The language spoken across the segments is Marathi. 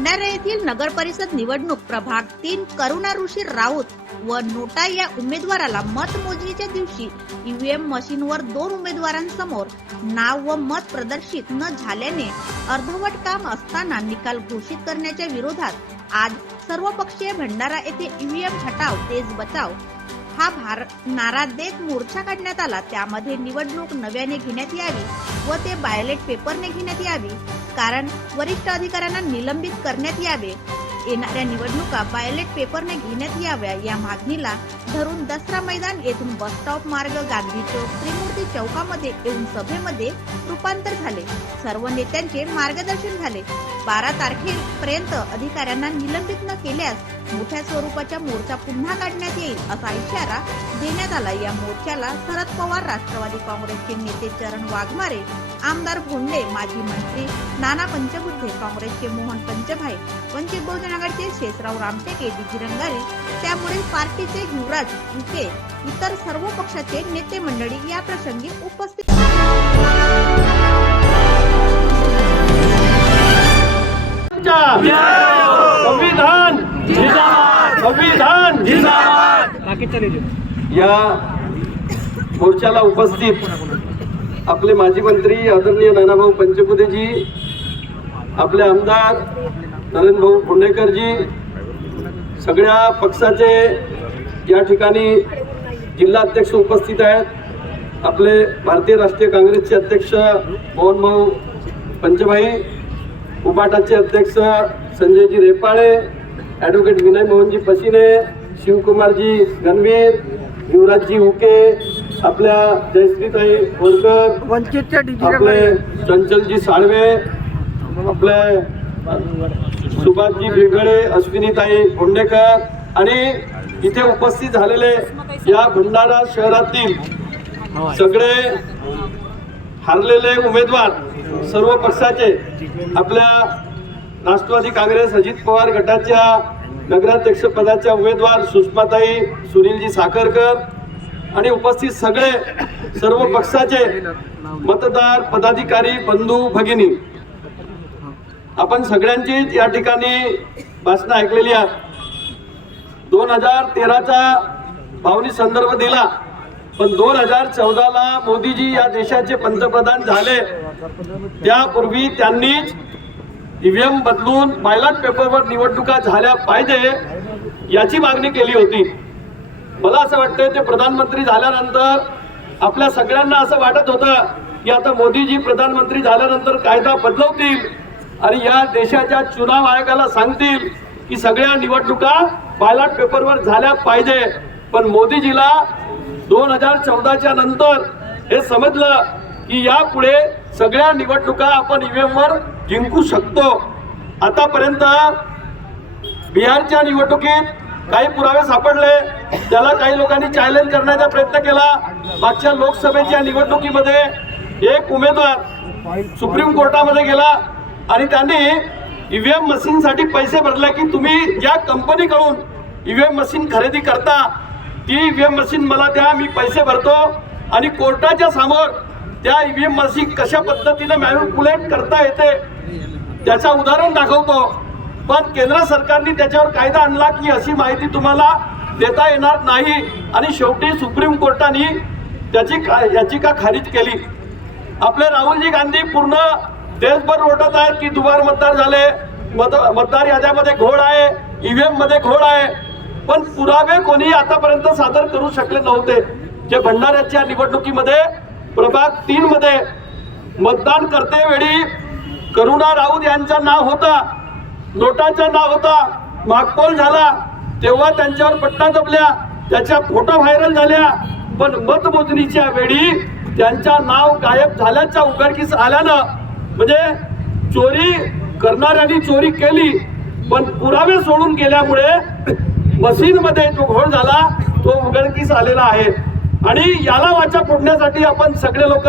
भंडारा येथील नगर परिषद निवडणूक प्रभाग 3 करुणा ऋषी राऊत व नोटा या उमेदवाराला मतमोजणीच्या दिवशी ईव्हीएम मशीनवर 2 उमेदवारांसमोर नाव व मत प्रदर्शित न झाल्याने अर्धवट काम असताना निकाल घोषित करण्याच्या विरोधात आज सर्वपक्षीय भंडारा येथे ईव्हीएम हटाव तेज बचाव हा नारा देत मोर्चा काढण्यात आला। त्यामध्ये निवडणूक नव्याने घेण्यात यावी व ते बायलेट पेपरने घेण्यात यावी, कारण वरिष्ठ अधिकाऱ्यांना निलंबित करण्यात यावे। येणाऱ्या निवडणुका बायलेट पेपरने घेण्यात याव्या या मागणीला धरून दसरा मैदान येथून बस स्टॉप मार्ग गांधी चौक त्रिमूर्ती चौकामध्ये येऊन सभेमध्ये रूपांतर झाले। सर्व नेत्यांचे मार्गदर्शन झाले। 12 तारखेपर्यंत अधिकाऱ्यांना निलंबित न केल्यास मोठ्या स्वरूपाचा मोर्चा पुन्हा काढण्यात येईल असा इशारा देण्यात आला। या मोर्चाला शरद पवार, राष्ट्रवादी काँग्रेसचे नेते चरण वाघमारे, आमदार भोंडे, माजी मंत्री नाना पंचबुद्धे, काँग्रेसचे मोहन पंचभाई, वंचित बहुजन आघाडीचे शेषराव रामटेके, डीजी रंगारी, त्यामुळे पार्टीचे युवराज उके, इतर सर्व पक्षाचे नेते मंडळी या प्रसंगी उपस्थित। संविधान संविधान या मोर्चाला उपस्थित आपले माजी मंत्री आदरणीय नानाभाऊ पंचबुद्धेजी, आपले आमदार नरेंद्रभाऊ पुंडेकरजी, सगळ्या पक्षाचे या ठिकाणी जिल्हा अध्यक्ष उपस्थित आहेत। आपले भारतीय राष्ट्रीय काँग्रेसचे अध्यक्ष मोहनभाऊ पंचभाई, उपाटाचे अध्यक्ष संजयजी रेपाळे, ॲडव्होकेट विनय मोहनजी पशिने, शिवकुमारजी गणवीर, युवराजजी उके, आपल्या जयश्रीताई बोरकर, आपले चंचलजी साळवे, आपले सुभाषजी बेगडे, अश्विनीताई भोंडेकर आणि इथे उपस्थित झालेले या भंडारा शहरातील सगळे हारलेले उमेदवार सर्व पक्षाचे, आपल्या राष्ट्रवादी काँग्रेस अजित पवार गटाच्या नगराध्यक्ष पदाच्या उमेदवार सुषमाताई सुनीलजी साखरकर आणि उपस्थित सगळे सर्व पक्षाचे मतदार पदाधिकारी बंधू भगिनी, आपण सगळ्यांची या ठिकाणी भाषणं ऐकलेली आहेत। 2013चा भावनी संदर्भ दिला, पण 2014ला मोदीजी या देशाचे पंतप्रधान झाले त्यापूर्वी त्यांनीच ईव्हीएम बदलून बायलॉट पेपरवर निवडणुका झाल्या पाहिजे याची मागणी केली होती। मला असं वाटतं ते प्रधानमंत्री झाल्यानंतर आपल्या सगळ्यांना असं वाटत होतं की आता मोदीजी प्रधानमंत्री झाल्यानंतर कायदा बदलवतील आणि या देशाच्या चुनाव आयोगाला सांगतील की सगळ्या निवडणुका बायलॉट पेपरवर झाल्या पाहिजे। पण मोदीजीला 2014च्या नंतर हे समजलं की यापुढे सगळ्या निवडणुका आपण ईव्हीएमवर जिंकू शकतो। आतापर्यंत बिहारच्या निवडणुकीत काही पुरावे सापडले, त्याला काही लोकांनी चॅलेंज करण्याचा प्रयत्न केला। मागच्या लोकसभेच्या निवडणुकीमध्ये एक उमेदवार सुप्रीम कोर्टामध्ये गेला आणि त्यांनी ईव्हीएम मशीनसाठी पैसे भरले की तुम्ही ज्या कंपनीकडून ईव्हीएम मशीन खरेदी करता ती ईव्हीएम मशीन मला द्या, मी पैसे भरतो आणि कोर्टाच्या समोर त्या ईव्हीएम मशीन कशा पद्धतीने मॅनिप्युलेट करता येते त्याचं उदाहरण दाखवतो। पण केंद्र सरकारने त्याच्यावर कायदा आणला की अशी माहिती तुम्हाला देता येणार नाही आणि शेवटी सुप्रीम कोर्टाने त्याची याचिका खारिज केली। आपले राहुलजी गांधी पूर्ण देशभर ओरडत आहेत की दुबार मतदार झाले, मतदार याद्यामध्ये घोळ आहे, ईव्हीएम मध्ये घोळ आहे, पण पुरावे कोणी आतापर्यंत सादर करू शकले नव्हते। जे भंडाऱ्याच्या निवडणुकीमध्ये प्रभाग 3 मध्ये मतदान करते वेळी करुणा राऊत यांचं नाव होता, नोटाचं नाव होता, मागपोल झाला तेव्हा त्यांच्यावर पट्टा दबल्या, त्याच्या फोटो व्हायरल झाल्या, पण मतमोजणीच्या वेळी त्यांचं नाव गायब झाल्याच्या उघडकीस आल्यानं म्हणजे चोरी करणाऱ्यांनी चोरी केली पण पुरावे सोडून गेल्यामुळे मशीनमध्ये जो घोळ झाला तो उघडकीस आलेला आहे आणि याला वाचा फोडण्यासाठी आपण सगळे लोक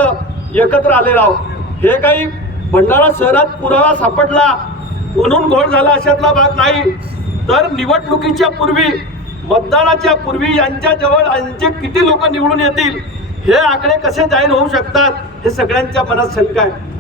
एकत्र आलेलो आहोत। हे काही भंडारा शहरात पुरावा सापडला म्हणून घोळ झाला अशातला भाग नाही, तर निवडणुकीच्या पूर्वी, मतदानाच्या पूर्वी यांच्याजवळ यांचे किती लोक निवडून येतील हे आकडे कसे जाहीर होऊ शकतात हे सगळ्यांच्या मनात शंका आहे।